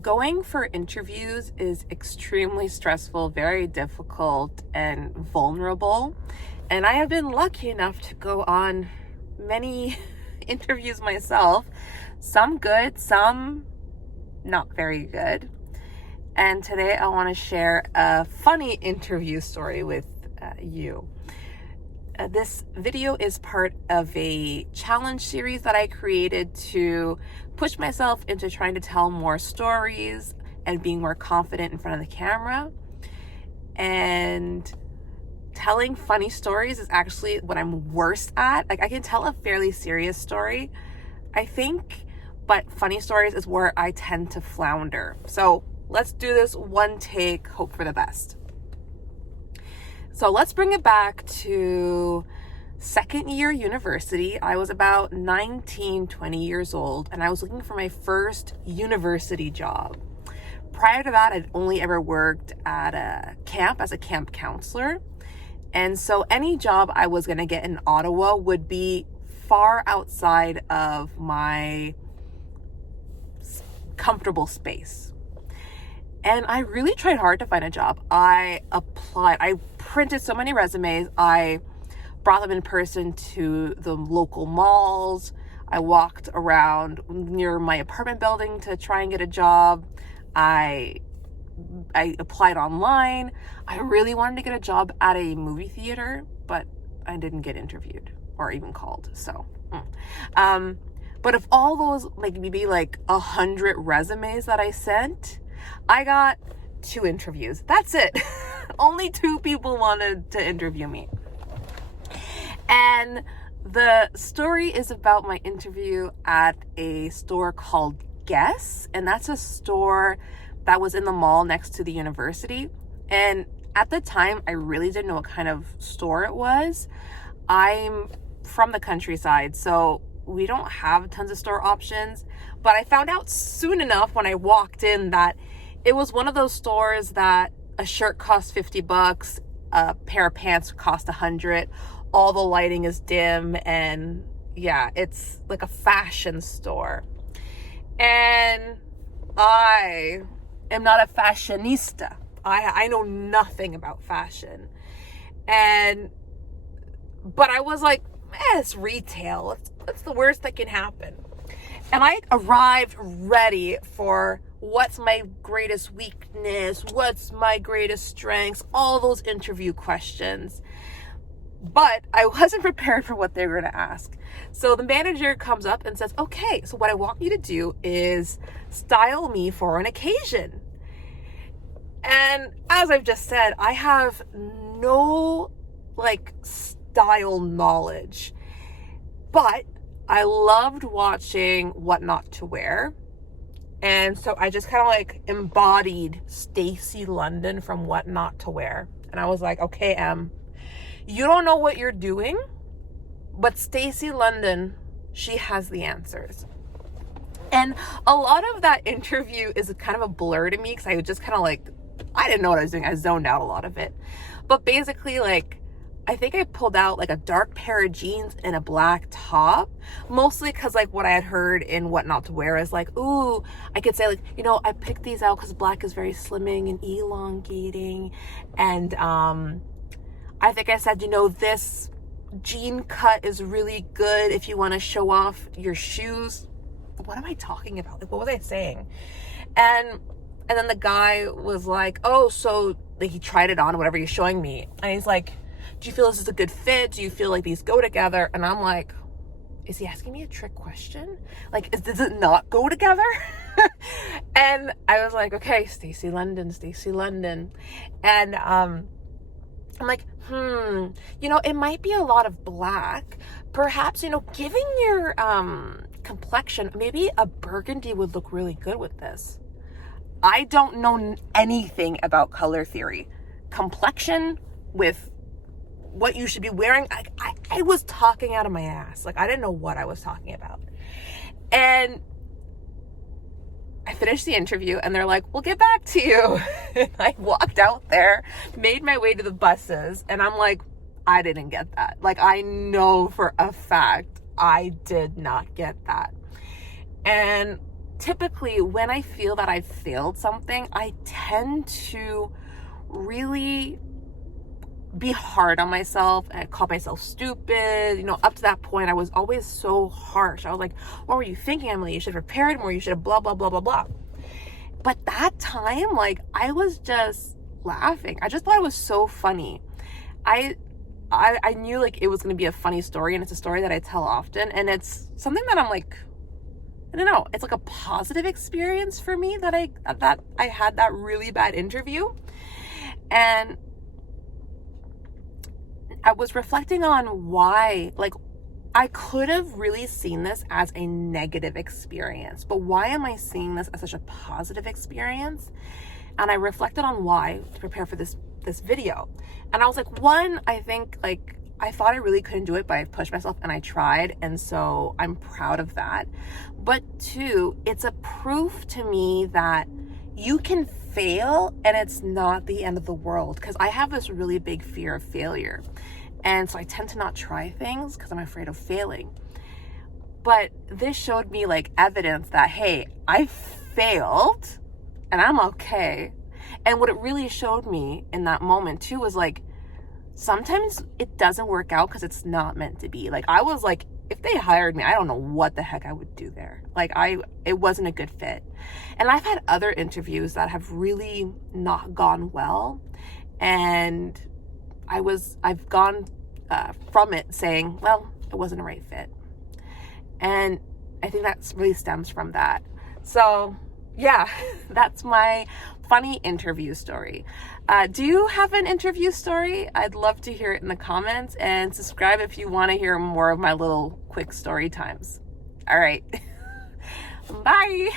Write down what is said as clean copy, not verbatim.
Going for interviews is extremely stressful, very difficult, and vulnerable. And I have been lucky enough to go on many interviews myself, some good, some not very good. And today I want to share a funny interview story with you. This video is part of a challenge series that I created to push myself into trying to tell more stories and being more confident in front of the camera. And telling funny stories is actually what I'm worst at. Like, I can tell a fairly serious story, I think, but funny stories is where I tend to flounder. So let's do this one take, hope for the best. So let's bring it back to second year university. I was about 19, 20 years old, and I was looking for my first university job. Prior to that, I'd only ever worked at a camp as a camp counselor. And so any job I was going to get in Ottawa would be far outside of my comfortable space. And I really tried hard to find a job. I applied. I printed so many resumes. I brought them in person to the local malls. I walked around near my apartment building to try and get a job. I applied online. I really wanted to get a job at a movie theater, but I didn't get interviewed or even called. So, but of all those, maybe 100 resumes that I sent, I got 2 interviews. That's it. Only 2 people wanted to interview me. And the story is about my interview at a store called Guess. And that's a store that was in the mall next to the university. And at the time, I really didn't know what kind of store it was. I'm from the countryside, so we don't have tons of store options. But I found out soon enough when I walked in that it was one of those stores that a shirt costs $50, a pair of pants cost $100, all the lighting is dim, and yeah, it's like a fashion store. And I am not a fashionista. I know nothing about fashion. But I was like, it's retail. What's the worst that can happen? And I arrived ready for what's my greatest weakness, what's my greatest strengths, all those interview questions. But I wasn't prepared for what they were going to ask. So the manager comes up and says, okay, so what I want you to do is style me for an occasion. And as I've just said, I have no style knowledge, but I loved watching What Not to Wear. And so I just kind of embodied Stacey London from What Not to Wear. And I was like, okay, you don't know what you're doing, but Stacey London, she has the answers. And a lot of that interview is kind of a blur to me because I was just kind of I didn't know what I was doing. I zoned out a lot of it. But basically, I think I pulled out a dark pair of jeans and a black top, mostly because what I had heard in What Not to Wear is ooh, I could say I picked these out because black is very slimming and elongating. And I think I said, this jean cut is really good if you want to show off your shoes. What am I talking about? What was I saying? And then the guy was like, oh, so he tried it on, whatever you're showing me. And he's like, do you feel this is a good fit? Do you feel like these go together? And I'm like, is he asking me a trick question? Does it not go together? And I was like, okay, Stacey London. And I'm like, it might be a lot of black. Perhaps, given your complexion, maybe a burgundy would look really good with this. I don't know anything about color theory. Complexion with what you should be wearing, I was talking out of my ass. I didn't know what I was talking about. And I finished the interview and they're like, we'll get back to you. And I walked out there, made my way to the buses, and I'm like, I didn't get that. I know for a fact I did not get that. And typically when I feel that I've failed something, I tend to really be hard on myself and call myself stupid. You know, up to that point, I was always so harsh. I was like, what were you thinking, Emily? You should have prepared more. You should have blah, blah, blah, blah, blah. But that time, like, I was just laughing. I just thought it was so funny. I knew like it was going to be a funny story, and it's a story that I tell often, and it's something that I'm like, I don't know, it's like a positive experience for me that I had that really bad interview. And I was reflecting on why, like, I could have really seen this as a negative experience, but why am I seeing this as such a positive experience? And I reflected on why to prepare for this video. And I was like, one, I think like I thought I really couldn't do it, but I pushed myself and I tried, and so I'm proud of that. But two, it's a proof to me that you can fail and it's not the end of the world, because I have this really big fear of failure. And so I tend to not try things because I'm afraid of failing. But this showed me like evidence that, hey, I failed and I'm okay. And what it really showed me in that moment too was like, sometimes it doesn't work out because it's not meant to be. Like, I was like, if they hired me, I don't know what the heck I would do there. Like, it wasn't a good fit. And I've had other interviews that have really not gone well. And I've gone from it saying, well, it wasn't a right fit. And I think that really stems from that. So yeah, that's my funny interview story. Do you have an interview story? I'd love to hear it in the comments, and subscribe if you want to hear more of my little quick story times. All right. Bye.